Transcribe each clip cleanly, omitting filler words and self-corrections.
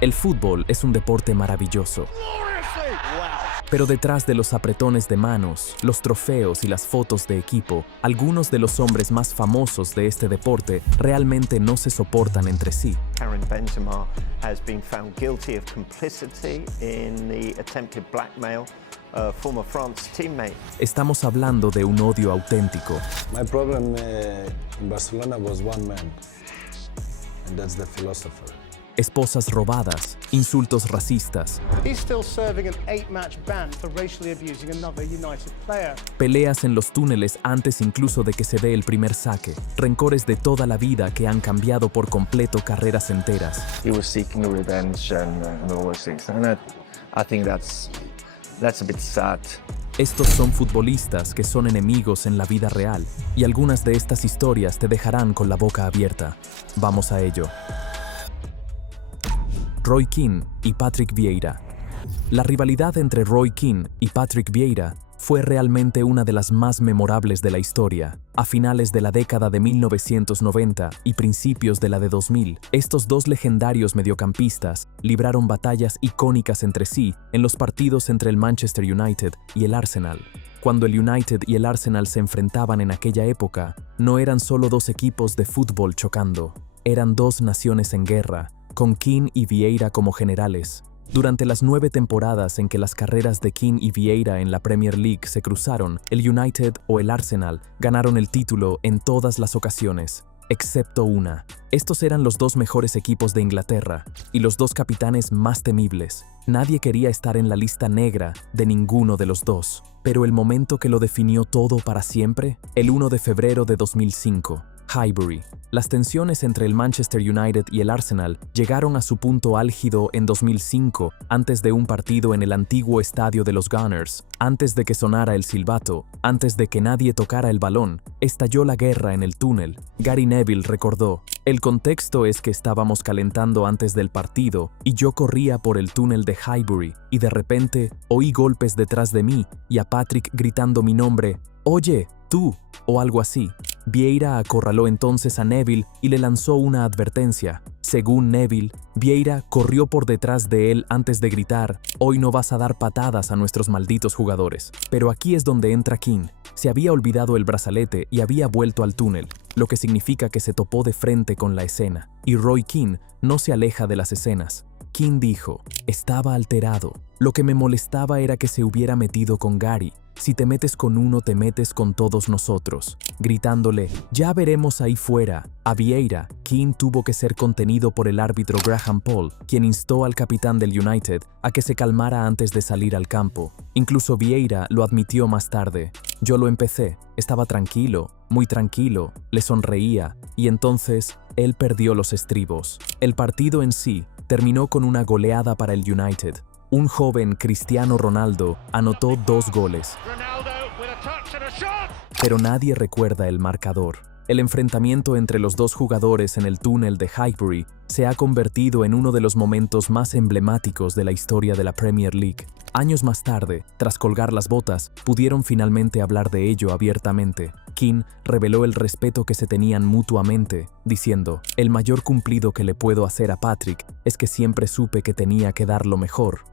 El fútbol es un deporte maravilloso. Pero detrás de los apretones de manos, los trofeos y las fotos de equipo, algunos de los hombres más famosos de este deporte realmente no se soportan entre sí. Karim Benzema has been found guilty of complicity in the attempted blackmail of former France teammate. Estamos hablando de un odio auténtico. My problem in Barcelona was one man, and that's the philosopher. Esposas robadas, insultos racistas, He's still serving an 8-match ban for racially abusing another United player. peleas en los túneles antes incluso de que se dé el primer saque, rencores de toda la vida que han cambiado por completo carreras enteras. He was seeking revenge and all those things. And I think that's a bit sad. Estos son futbolistas que son enemigos en la vida real, y algunas de estas historias te dejarán con la boca abierta. Vamos a ello. Roy Keane y Patrick Vieira. La rivalidad entre Roy Keane y Patrick Vieira fue realmente una de las más memorables de la historia. A finales de la década de 1990 y principios de la de 2000, estos dos legendarios mediocampistas libraron batallas icónicas entre sí en los partidos entre el Manchester United y el Arsenal. Cuando el United y el Arsenal se enfrentaban en aquella época, no eran solo dos equipos de fútbol chocando, eran dos naciones en guerra, con Keane y Vieira como generales. Durante las 9 temporadas en que las carreras de Keane y Vieira en la Premier League se cruzaron, el United o el Arsenal ganaron el título en todas las ocasiones, excepto una. Estos eran los dos mejores equipos de Inglaterra y los dos capitanes más temibles. Nadie quería estar en la lista negra de ninguno de los dos. Pero el momento que lo definió todo para siempre, el 1 de febrero de 2005. Highbury. Las tensiones entre el Manchester United y el Arsenal llegaron a su punto álgido en 2005, antes de un partido en el antiguo estadio de los Gunners. Antes de que sonara el silbato, antes de que nadie tocara el balón, estalló la guerra en el túnel. Gary Neville recordó: "El contexto es que estábamos calentando antes del partido y yo corría por el túnel de Highbury y de repente oí golpes detrás de mí y a Patrick gritando mi nombre, 'Oye, tú', o algo así". Vieira acorraló entonces a Neville y le lanzó una advertencia. Según Neville, Vieira corrió por detrás de él antes de gritar: "Hoy no vas a dar patadas a nuestros malditos jugadores". Pero aquí es donde entra Keane. Se había olvidado el brazalete y había vuelto al túnel, lo que significa que se topó de frente con la escena. Y Roy Keane no se aleja de las escenas. Keane dijo: "Estaba alterado. Lo que me molestaba era que se hubiera metido con Gary. Si te metes con uno, te metes con todos nosotros", gritándole: "Ya veremos ahí fuera". A Vieira, Keane tuvo que ser contenido por el árbitro Graham Poll, quien instó al capitán del United a que se calmara antes de salir al campo. Incluso Vieira lo admitió más tarde: "Yo lo empecé, estaba tranquilo, muy tranquilo, le sonreía, y entonces él perdió los estribos". El partido en sí terminó con una goleada para el United. Un joven Cristiano Ronaldo anotó 2 goles. Pero nadie recuerda el marcador. El enfrentamiento entre los dos jugadores en el túnel de Highbury se ha convertido en uno de los momentos más emblemáticos de la historia de la Premier League. Años más tarde, tras colgar las botas, pudieron finalmente hablar de ello abiertamente. Keane reveló el respeto que se tenían mutuamente, diciendo: "El mayor cumplido que le puedo hacer a Patrick es que siempre supe que tenía que dar lo mejor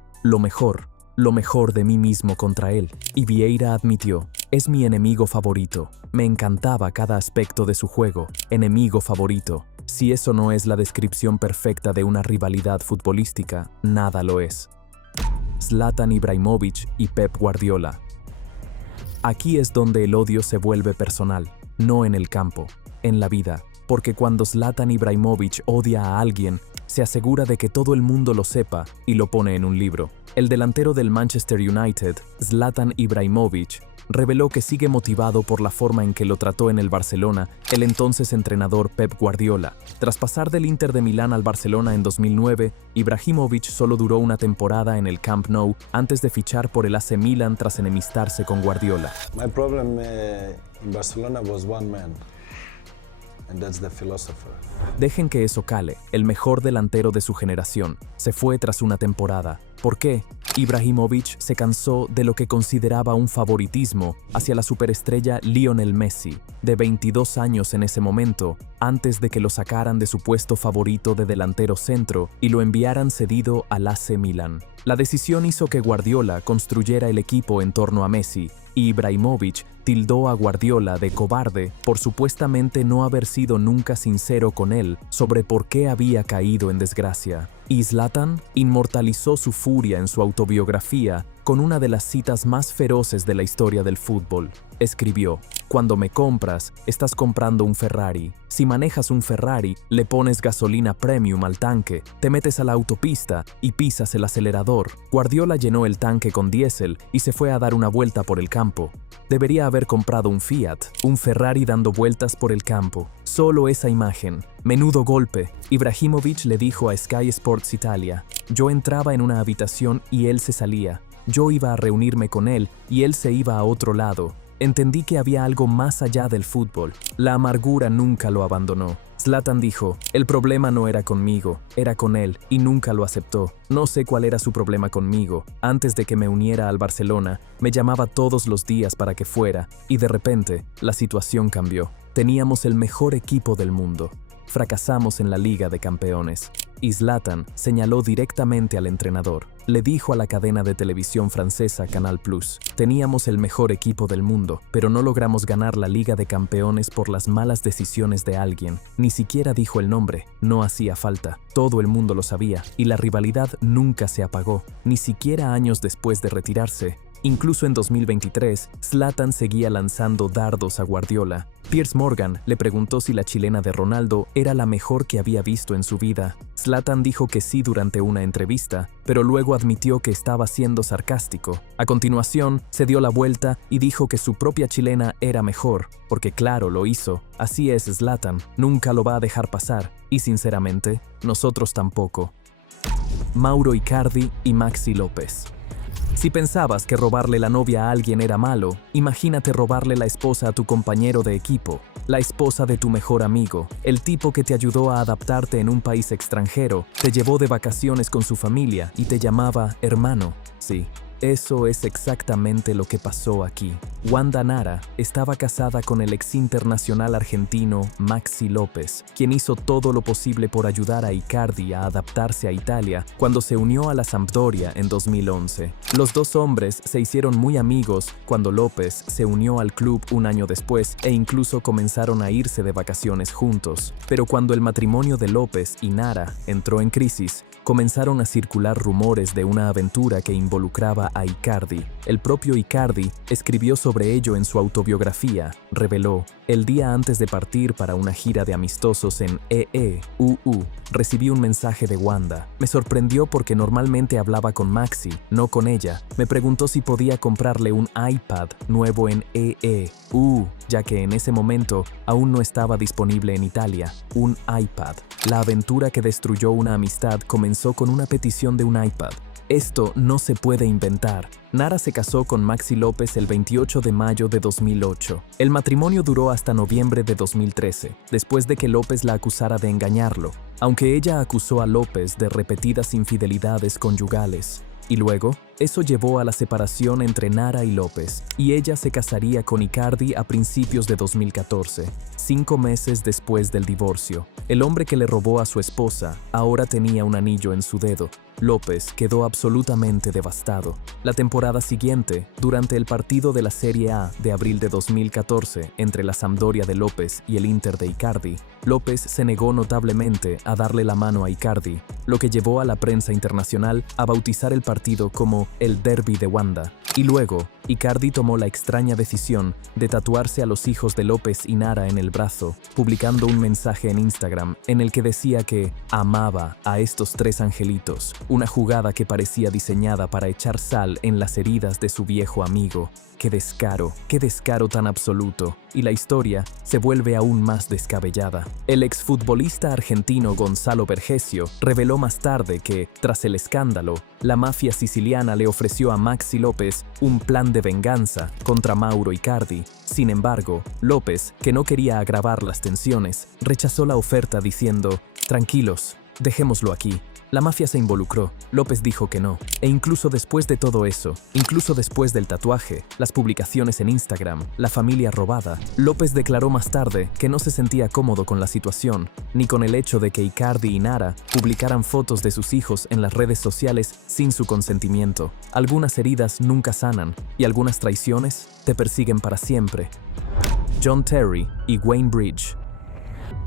de mí mismo contra él". Y Vieira admitió: "Es mi enemigo favorito. Me encantaba cada aspecto de su juego. Enemigo favorito. Si eso no es la descripción perfecta de una rivalidad futbolística, nada lo es". Zlatan Ibrahimovic y Pep Guardiola. Aquí es donde el odio se vuelve personal, no en el campo, en la vida, porque cuando Zlatan Ibrahimovic odia a alguien, se asegura de que todo el mundo lo sepa y lo pone en un libro. El delantero del Manchester United, Zlatan Ibrahimovic, reveló que sigue motivado por la forma en que lo trató en el Barcelona el entonces entrenador Pep Guardiola. Tras pasar del Inter de Milán al Barcelona en 2009, Ibrahimovic solo duró una temporada en el Camp Nou antes de fichar por el AC Milan tras enemistarse con Guardiola. My problem in Barcelona was one man, and that's the philosopher. Dejen que eso cale. El mejor delantero de su generación se fue tras una temporada. ¿Por qué? Ibrahimovic se cansó de lo que consideraba un favoritismo hacia la superestrella Lionel Messi, de 22 años en ese momento, antes de que lo sacaran de su puesto favorito de delantero centro y lo enviaran cedido al AC Milan. La decisión hizo que Guardiola construyera el equipo en torno a Messi, y Ibrahimovic tildó a Guardiola de cobarde por supuestamente no haber sido nunca sincero con él sobre por qué había caído en desgracia. Y Zlatan inmortalizó su furia en su autobiografía con una de las citas más feroces de la historia del fútbol. Escribió: "Cuando me compras, estás comprando un Ferrari. Si manejas un Ferrari, le pones gasolina premium al tanque, te metes a la autopista y pisas el acelerador". Guardiola llenó el tanque con diésel y se fue a dar una vuelta por el campo. Debería haber comprado un Fiat, un Ferrari dando vueltas por el campo. Solo esa imagen. Menudo golpe. Ibrahimovic le dijo a Sky Sports Italia: "Yo entraba en una habitación y él se salía. Yo iba a reunirme con él y él se iba a otro lado. Entendí que había algo más allá del fútbol. La amargura nunca lo abandonó". Zlatan dijo: "El problema no era conmigo, era con él, y nunca lo aceptó. No sé cuál era su problema conmigo. Antes de que me uniera al Barcelona, me llamaba todos los días para que fuera, y de repente, la situación cambió. Teníamos el mejor equipo del mundo. Fracasamos en la Liga de Campeones". Y Zlatan señaló directamente al entrenador. Le dijo a la cadena de televisión francesa Canal+: "Teníamos el mejor equipo del mundo, pero no logramos ganar la Liga de Campeones por las malas decisiones de alguien". Ni siquiera dijo el nombre, no hacía falta. Todo el mundo lo sabía, y la rivalidad nunca se apagó, ni siquiera años después de retirarse. Incluso en 2023, Zlatan seguía lanzando dardos a Guardiola. Piers Morgan le preguntó si la chilena de Ronaldo era la mejor que había visto en su vida. Zlatan dijo que sí durante una entrevista, pero luego admitió que estaba siendo sarcástico. A continuación, se dio la vuelta y dijo que su propia chilena era mejor, porque claro, lo hizo. Así es Zlatan, nunca lo va a dejar pasar, y sinceramente, nosotros tampoco. Mauro Icardi y Maxi López. Si pensabas que robarle la novia a alguien era malo, imagínate robarle la esposa a tu compañero de equipo, la esposa de tu mejor amigo, el tipo que te ayudó a adaptarte en un país extranjero, te llevó de vacaciones con su familia y te llamaba hermano. Sí, eso es exactamente lo que pasó aquí. Wanda Nara estaba casada con el ex internacional argentino Maxi López, quien hizo todo lo posible por ayudar a Icardi a adaptarse a Italia cuando se unió a la Sampdoria en 2011. Los dos hombres se hicieron muy amigos cuando López se unió al club un año después e incluso comenzaron a irse de vacaciones juntos. Pero cuando el matrimonio de López y Nara entró en crisis, comenzaron a circular rumores de una aventura que involucraba a Icardi. El propio Icardi escribió sobre ello en su autobiografía. Reveló: "El día antes de partir para una gira de amistosos en EEUU, recibí un mensaje de Wanda. Me sorprendió porque normalmente hablaba con Maxi, no con ella. Me preguntó si podía comprarle un iPad nuevo en EEUU, ya que en ese momento aún no estaba disponible en Italia. Un iPad". La aventura que destruyó una amistad comenzó con una petición de un iPad. Esto no se puede inventar. Nara se casó con Maxi López el 28 de mayo de 2008. El matrimonio duró hasta noviembre de 2013, después de que López la acusara de engañarlo, aunque ella acusó a López de repetidas infidelidades conyugales. Y luego, eso llevó a la separación entre Nara y López, y ella se casaría con Icardi a principios de 2014, 5 meses después del divorcio. El hombre que le robó a su esposa ahora tenía un anillo en su dedo. López quedó absolutamente devastado. La temporada siguiente, durante el partido de la Serie A de abril de 2014 entre la Sampdoria de López y el Inter de Icardi, López se negó notablemente a darle la mano a Icardi, lo que llevó a la prensa internacional a bautizar el partido como el Derby de Wanda. Y luego, Icardi tomó la extraña decisión de tatuarse a los hijos de López y Nara en el brazo, publicando un mensaje en Instagram en el que decía que amaba a estos 3 angelitos, una jugada que parecía diseñada para echar sal en las heridas de su viejo amigo. ¡Qué descaro tan absoluto! Y la historia se vuelve aún más descabellada. El exfutbolista argentino Gonzalo Vergesio reveló más tarde que, tras el escándalo, la mafia siciliana le ofreció a Maxi López un plan de venganza contra Mauro Icardi. Sin embargo, López, que no quería agravar las tensiones, rechazó la oferta diciendo: "Tranquilos, dejémoslo aquí. La mafia se involucró, López dijo que no. E incluso después de todo eso, incluso después del tatuaje, las publicaciones en Instagram, la familia robada, López declaró más tarde que no se sentía cómodo con la situación, ni con el hecho de que Icardi y Nara publicaran fotos de sus hijos en las redes sociales sin su consentimiento. Algunas heridas nunca sanan, y algunas traiciones te persiguen para siempre. John Terry y Wayne Bridge.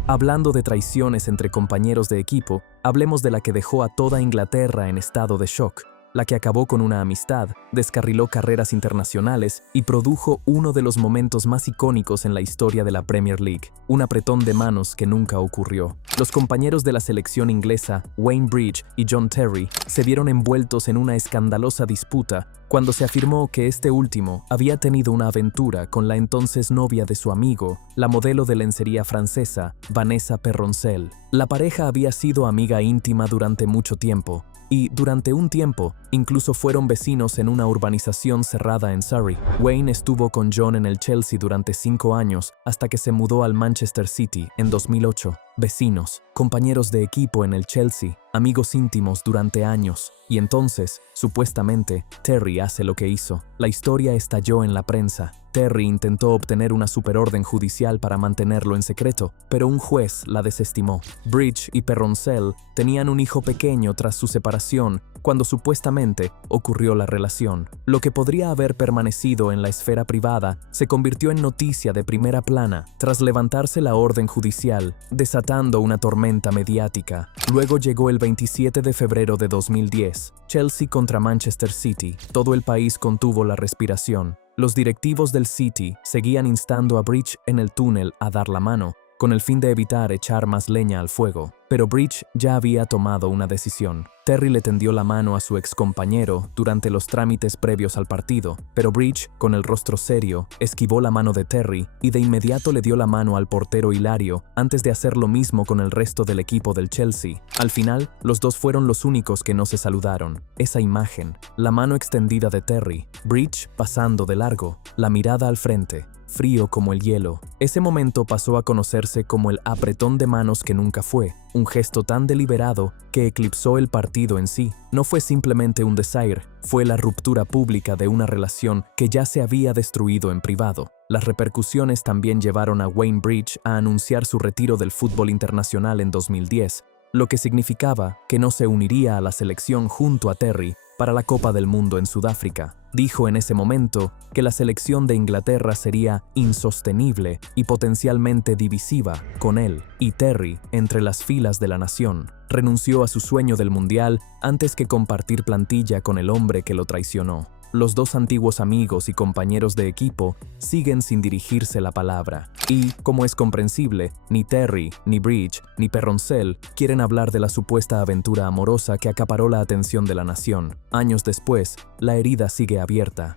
Hablando de traiciones entre compañeros de equipo, hablemos de la que dejó a toda Inglaterra en estado de shock, la que acabó con una amistad, descarriló carreras internacionales y produjo uno de los momentos más icónicos en la historia de la Premier League, un apretón de manos que nunca ocurrió. Los compañeros de la selección inglesa, Wayne Bridge y John Terry, se vieron envueltos en una escandalosa disputa cuando se afirmó que este último había tenido una aventura con la entonces novia de su amigo, la modelo de lencería francesa, Vanessa Perroncel. La pareja había sido amiga íntima durante mucho tiempo, y durante un tiempo incluso fueron vecinos en una urbanización cerrada en Surrey. Wayne estuvo con John en el Chelsea durante 5 años hasta que se mudó al Manchester City en 2008. Vecinos, compañeros de equipo en el Chelsea, amigos íntimos durante años. Y entonces, supuestamente, Terry hace lo que hizo. La historia estalló en la prensa. Terry intentó obtener una superorden judicial para mantenerlo en secreto, pero un juez la desestimó. Bridge y Perroncel tenían un hijo pequeño tras su separación, cuando supuestamente ocurrió la relación. Lo que podría haber permanecido en la esfera privada se convirtió en noticia de primera plana tras levantarse la orden judicial, desatando una tormenta mediática. Luego llegó el 27 de febrero de 2010, Chelsea contra Manchester City. Todo el país contuvo la respiración. Los directivos del City seguían instando a Bridge en el túnel a dar la mano, con el fin de evitar echar más leña al fuego. Pero Bridge ya había tomado una decisión. Terry le tendió la mano a su excompañero durante los trámites previos al partido, pero Bridge, con el rostro serio, esquivó la mano de Terry y de inmediato le dio la mano al portero Hilario antes de hacer lo mismo con el resto del equipo del Chelsea. Al final, los dos fueron los únicos que no se saludaron. Esa imagen, la mano extendida de Terry, Bridge pasando de largo, la mirada al frente, frío como el hielo. Ese momento pasó a conocerse como el apretón de manos que nunca fue, un gesto tan deliberado que eclipsó el partido en sí. No fue simplemente un desaire, fue la ruptura pública de una relación que ya se había destruido en privado. Las repercusiones también llevaron a Wayne Bridge a anunciar su retiro del fútbol internacional en 2010, lo que significaba que no se uniría a la selección junto a Terry para la Copa del Mundo en Sudáfrica. Dijo en ese momento que la selección de Inglaterra sería insostenible y potencialmente divisiva con él y Terry entre las filas de la nación. Renunció a su sueño del Mundial antes que compartir plantilla con el hombre que lo traicionó. Los dos antiguos amigos y compañeros de equipo siguen sin dirigirse la palabra. Y, como es comprensible, ni Terry, ni Bridge, ni Perroncel quieren hablar de la supuesta aventura amorosa que acaparó la atención de la nación. Años después, la herida sigue abierta.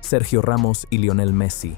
Sergio Ramos y Lionel Messi.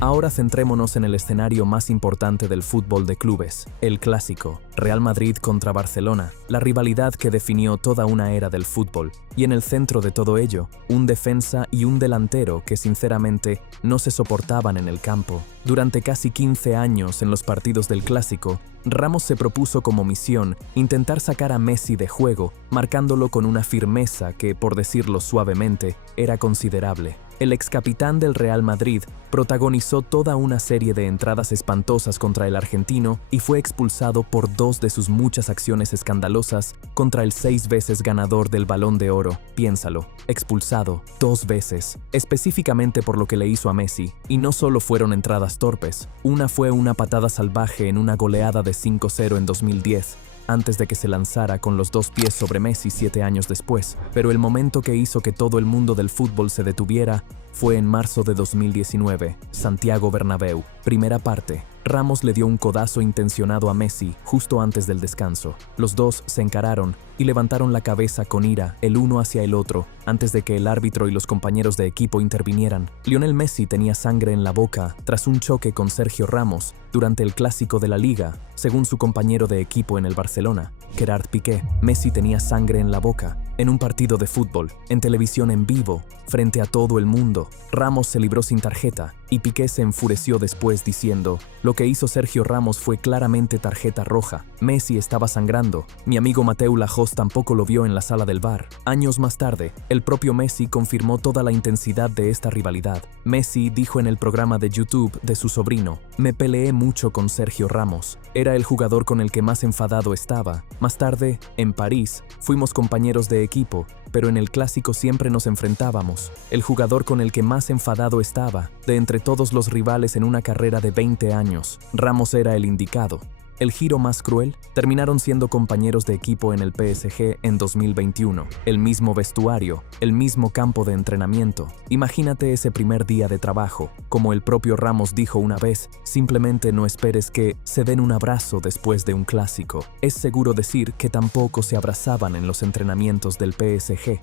Ahora centrémonos en el escenario más importante del fútbol de clubes, el clásico, Real Madrid contra Barcelona, la rivalidad que definió toda una era del fútbol. Y en el centro de todo ello, un defensa y un delantero que sinceramente no se soportaban en el campo. Durante casi 15 años en los partidos del clásico, Ramos se propuso como misión intentar sacar a Messi de juego, marcándolo con una firmeza que, por decirlo suavemente, era considerable. El excapitán del Real Madrid protagonizó toda una serie de entradas espantosas contra el argentino y fue expulsado por 2 de sus muchas acciones escandalosas contra el 6 veces ganador del Balón de Oro. Piénsalo, expulsado 2 veces, específicamente por lo que le hizo a Messi. Y no solo fueron entradas torpes, una fue una patada salvaje en una goleada de 5-0 en 2010, antes de que se lanzara con los 2 pies sobre Messi 7 años después. Pero el momento que hizo que todo el mundo del fútbol se detuviera fue en marzo de 2019, Santiago Bernabéu. Primera parte. Ramos le dio un codazo intencionado a Messi justo antes del descanso. Los dos se encararon y levantaron la cabeza con ira, el uno hacia el otro, antes de que el árbitro y los compañeros de equipo intervinieran. Lionel Messi tenía sangre en la boca tras un choque con Sergio Ramos durante el clásico de la Liga, según su compañero de equipo en el Barcelona, Gerard Piqué. Messi tenía sangre en la boca en un partido de fútbol, en televisión en vivo, frente a todo el mundo. Ramos se libró sin tarjeta y Piqué se enfureció después diciendo: «Lo que hizo Sergio Ramos fue claramente tarjeta roja. Messi estaba sangrando. Mi amigo Mateu Lahoz tampoco lo vio en la sala del VAR». Años más tarde, el propio Messi confirmó toda la intensidad de esta rivalidad. Messi dijo en el programa de YouTube de su sobrino: «Me peleé mucho con Sergio Ramos. Era el jugador con el que más enfadado estaba. Más tarde, en París, fuimos compañeros de equipo, pero en el clásico siempre nos enfrentábamos. El jugador con el que más enfadado estaba, de entre todos los rivales en una carrera de 20 años, Ramos era el indicado». El giro más cruel, terminaron siendo compañeros de equipo en el PSG en 2021. El mismo vestuario, el mismo campo de entrenamiento. Imagínate ese primer día de trabajo. Como el propio Ramos dijo una vez, simplemente no esperes que se den un abrazo después de un clásico. Es seguro decir que tampoco se abrazaban en los entrenamientos del PSG.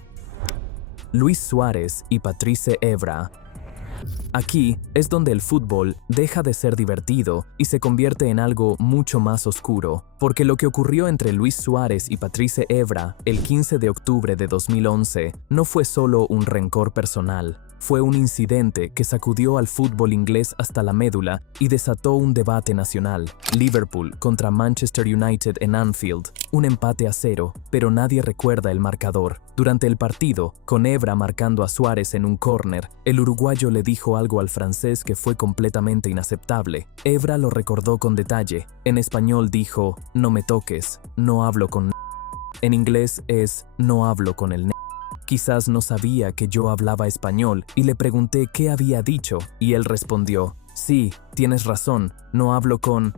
Luis Suárez y Patrice Evra. Aquí es donde el fútbol deja de ser divertido y se convierte en algo mucho más oscuro, porque lo que ocurrió entre Luis Suárez y Patrice Evra el 15 de octubre de 2011 no fue solo un rencor personal. Fue un incidente que sacudió al fútbol inglés hasta la médula y desató un debate nacional. Liverpool contra Manchester United en Anfield, un empate a 0, pero nadie recuerda el marcador. Durante el partido, con Evra marcando a Suárez en un córner, el uruguayo le dijo algo al francés que fue completamente inaceptable. Evra lo recordó con detalle. En español dijo: «No me toques, no hablo con...». En inglés es: «No hablo con el...». Quizás no sabía que yo hablaba español y le pregunté qué había dicho y él respondió: «Sí, tienes razón, no hablo con...».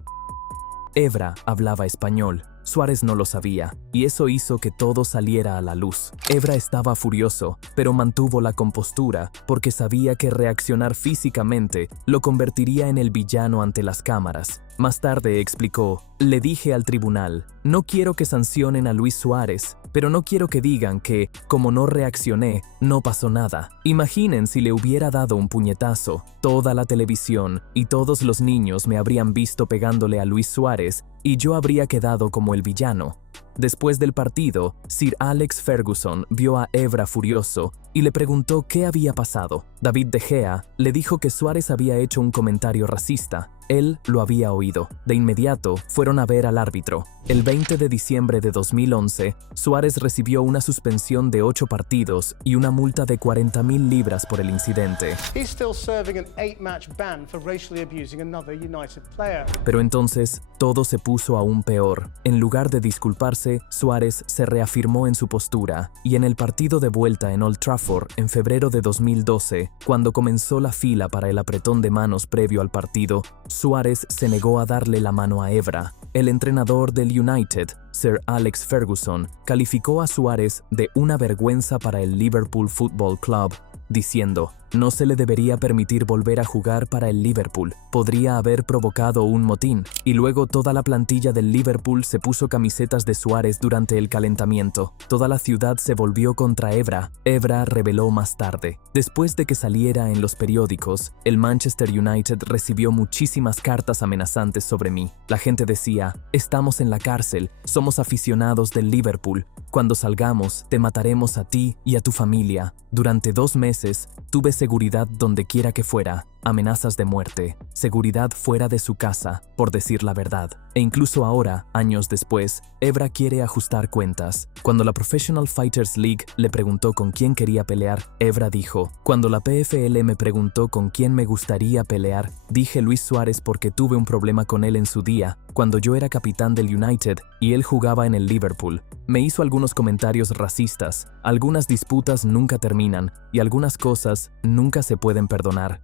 Evra hablaba español. Suárez no lo sabía, y eso hizo que todo saliera a la luz. Evra estaba furioso, pero mantuvo la compostura porque sabía que reaccionar físicamente lo convertiría en el villano ante las cámaras. Más tarde explicó: «Le dije al tribunal, no quiero que sancionen a Luis Suárez, pero no quiero que digan que, como no reaccioné, no pasó nada. Imaginen si le hubiera dado un puñetazo, toda la televisión y todos los niños me habrían visto pegándole a Luis Suárez y yo habría quedado como el villano». Después del partido, Sir Alex Ferguson vio a Evra furioso y le preguntó qué había pasado. David De Gea le dijo que Suárez había hecho un comentario racista. Él lo había oído. De inmediato, fueron a ver al árbitro. El 20 de diciembre de 2011, Suárez recibió una suspensión de 8 partidos y una multa de 40.000 libras por el incidente. He's still serving an 8-match ban for racially abusing another United player. Pero entonces, todo se puso aún peor. En lugar de disculparse, Suárez se reafirmó en su postura, y en el partido de vuelta en Old Trafford en febrero de 2012, cuando comenzó la fila para el apretón de manos previo al partido, Suárez se negó a darle la mano a Evra. El entrenador del United, Sir Alex Ferguson, calificó a Suárez de una vergüenza para el Liverpool Football Club, diciendo: «No se le debería permitir volver a jugar para el Liverpool, podría haber provocado un motín». Y luego toda la plantilla del Liverpool se puso camisetas de Suárez durante el calentamiento. Toda la ciudad se volvió contra Evra. Evra reveló más tarde: «Después de que saliera en los periódicos, el Manchester United recibió muchísimas cartas amenazantes sobre mí. La gente decía: estamos en la cárcel, somos aficionados del Liverpool. Cuando salgamos, te mataremos a ti y a tu familia. Durante 2 meses, tuve seguridad donde quiera que fuera, amenazas de muerte, seguridad fuera de su casa, por decir la verdad». E incluso ahora, años después, Evra quiere ajustar cuentas. Cuando la Professional Fighters League le preguntó con quién quería pelear, Evra dijo: «Cuando la PFL me preguntó con quién me gustaría pelear, dije Luis Suárez porque tuve un problema con él en su día, cuando yo era capitán del United y él jugaba en el Liverpool. Me hizo algunos comentarios racistas, algunas disputas nunca terminan y algunas cosas nunca se pueden perdonar».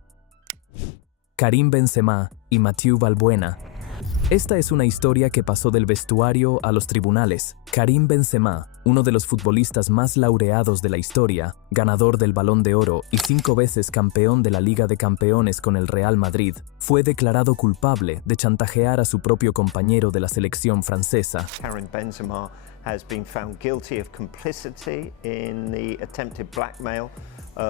Karim Benzema y Mathieu Valbuena. Esta es una historia que pasó del vestuario a los tribunales. Karim Benzema, uno de los futbolistas más laureados de la historia, ganador del Balón de Oro y 5 veces campeón de la Liga de Campeones con el Real Madrid, fue declarado culpable de chantajear a su propio compañero de la selección francesa. Karim Benzema has been found guilty of complicity in the attempted blackmail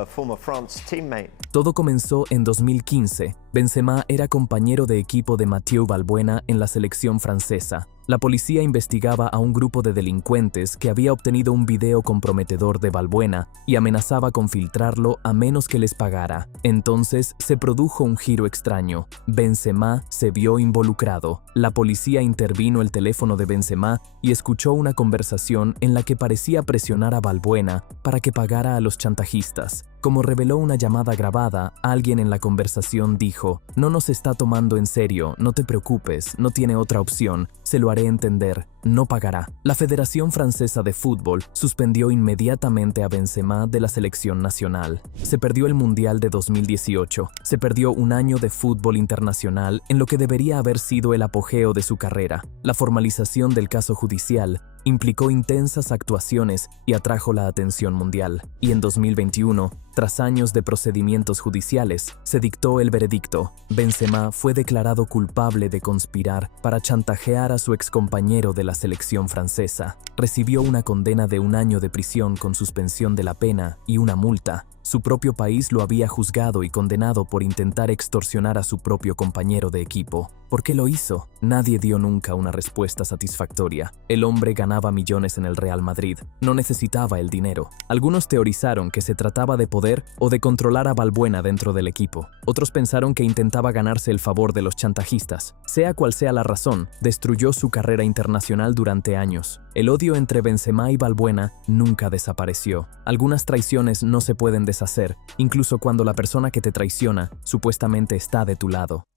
former France teammate. Todo comenzó en 2015. Benzema era compañero de equipo de Mathieu Valbuena en la selección francesa. La policía investigaba a un grupo de delincuentes que había obtenido un video comprometedor de Balbuena y amenazaba con filtrarlo a menos que les pagara. Entonces se produjo un giro extraño. Benzema se vio involucrado. La policía intervino el teléfono de Benzema y escuchó una conversación en la que parecía presionar a Balbuena para que pagara a los chantajistas. Como reveló una llamada grabada, alguien en la conversación dijo: "No nos está tomando en serio, no te preocupes, no tiene otra opción, se lo haré entender, no pagará". La Federación Francesa de Fútbol suspendió inmediatamente a Benzema de la selección nacional. Se perdió el Mundial de 2018, se perdió un año de fútbol internacional en lo que debería haber sido el apogeo de su carrera. La formalización del caso judicial implicó intensas actuaciones y atrajo la atención mundial. Y en 2021, tras años de procedimientos judiciales, se dictó el veredicto. Benzema fue declarado culpable de conspirar para chantajear a su excompañero de la selección francesa. Recibió una condena de 1 año de prisión con suspensión de la pena y una multa. Su propio país lo había juzgado y condenado por intentar extorsionar a su propio compañero de equipo. ¿Por qué lo hizo? Nadie dio nunca una respuesta satisfactoria. El hombre ganaba millones en el Real Madrid. No necesitaba el dinero. Algunos teorizaron que se trataba de poder o de controlar a Balbuena dentro del equipo. Otros pensaron que intentaba ganarse el favor de los chantajistas. Sea cual sea la razón, destruyó su carrera internacional durante años. El odio entre Benzema y Balbuena nunca desapareció. Algunas traiciones no se pueden deshacer, incluso cuando la persona que te traiciona supuestamente está de tu lado.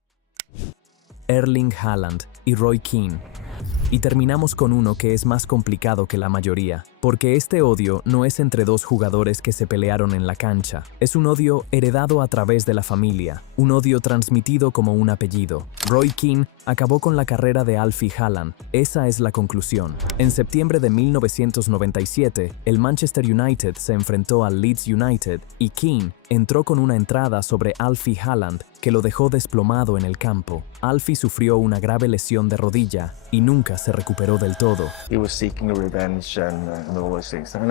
Erling Haaland y Roy Keane. Y terminamos con uno que es más complicado que la mayoría, porque este odio no es entre dos jugadores que se pelearon en la cancha. Es un odio heredado a través de la familia, un odio transmitido como un apellido. Roy Keane acabó con la carrera de Alfie Haaland. Esa es la conclusión. En septiembre de 1997, el Manchester United se enfrentó al Leeds United y Keane entró con una entrada sobre Alfie Haaland que lo dejó desplomado en el campo. Alfie sufrió una grave lesión de rodilla y nunca se recuperó del todo. He was seeking revenge and all those things, and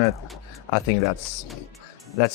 I think that's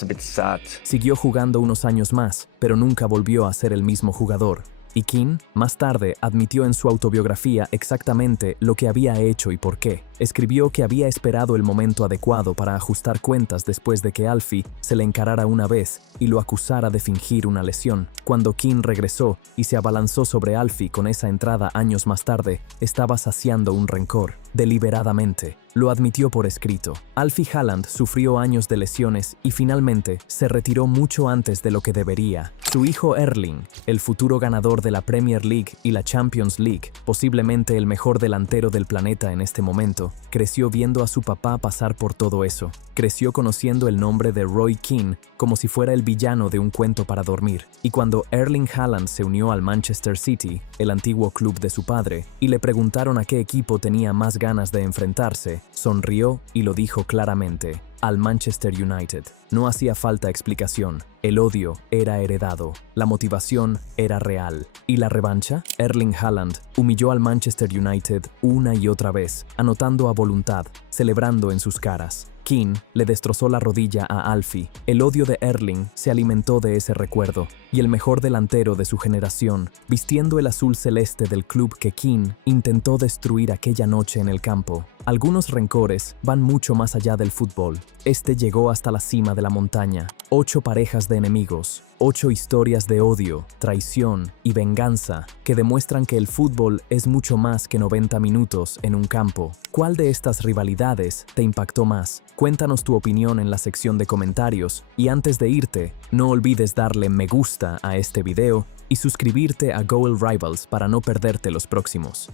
a bit sad. Siguió jugando unos años más, pero nunca volvió a ser el mismo jugador. Y Keane, más tarde, admitió en su autobiografía exactamente lo que había hecho y por qué. Escribió que había esperado el momento adecuado para ajustar cuentas después de que Alfie se le encarara una vez y lo acusara de fingir una lesión. Cuando Keane regresó y se abalanzó sobre Alfie con esa entrada años más tarde, estaba saciando un rencor, deliberadamente. Lo admitió por escrito. Alfie Haaland sufrió años de lesiones y finalmente se retiró mucho antes de lo que debería. Su hijo Erling, el futuro ganador de la Premier League y la Champions League, posiblemente el mejor delantero del planeta en este momento, creció viendo a su papá pasar por todo eso. Creció conociendo el nombre de Roy Keane como si fuera el villano de un cuento para dormir. Y cuando Erling Haaland se unió al Manchester City, el antiguo club de su padre, y le preguntaron a qué equipo tenía más ganas de enfrentarse, sonrió y lo dijo claramente: al Manchester United. No hacía falta explicación. El odio era heredado, la motivación era real. ¿Y la revancha? Erling Haaland humilló al Manchester United una y otra vez, anotando a voluntad, celebrando en sus caras. Keane le destrozó la rodilla a Alfie. El odio de Erling se alimentó de ese recuerdo, y el mejor delantero de su generación, vistiendo el azul celeste del club que Keane intentó destruir aquella noche en el campo. Algunos rencores van mucho más allá del fútbol. Este llegó hasta la cima de la montaña. 8 parejas de enemigos, 8 historias de odio, traición y venganza que demuestran que el fútbol es mucho más que 90 minutos en un campo. ¿Cuál de estas rivalidades te impactó más? Cuéntanos tu opinión en la sección de comentarios y antes de irte, no olvides darle me gusta a este video y suscribirte a Goal Rivals para no perderte los próximos.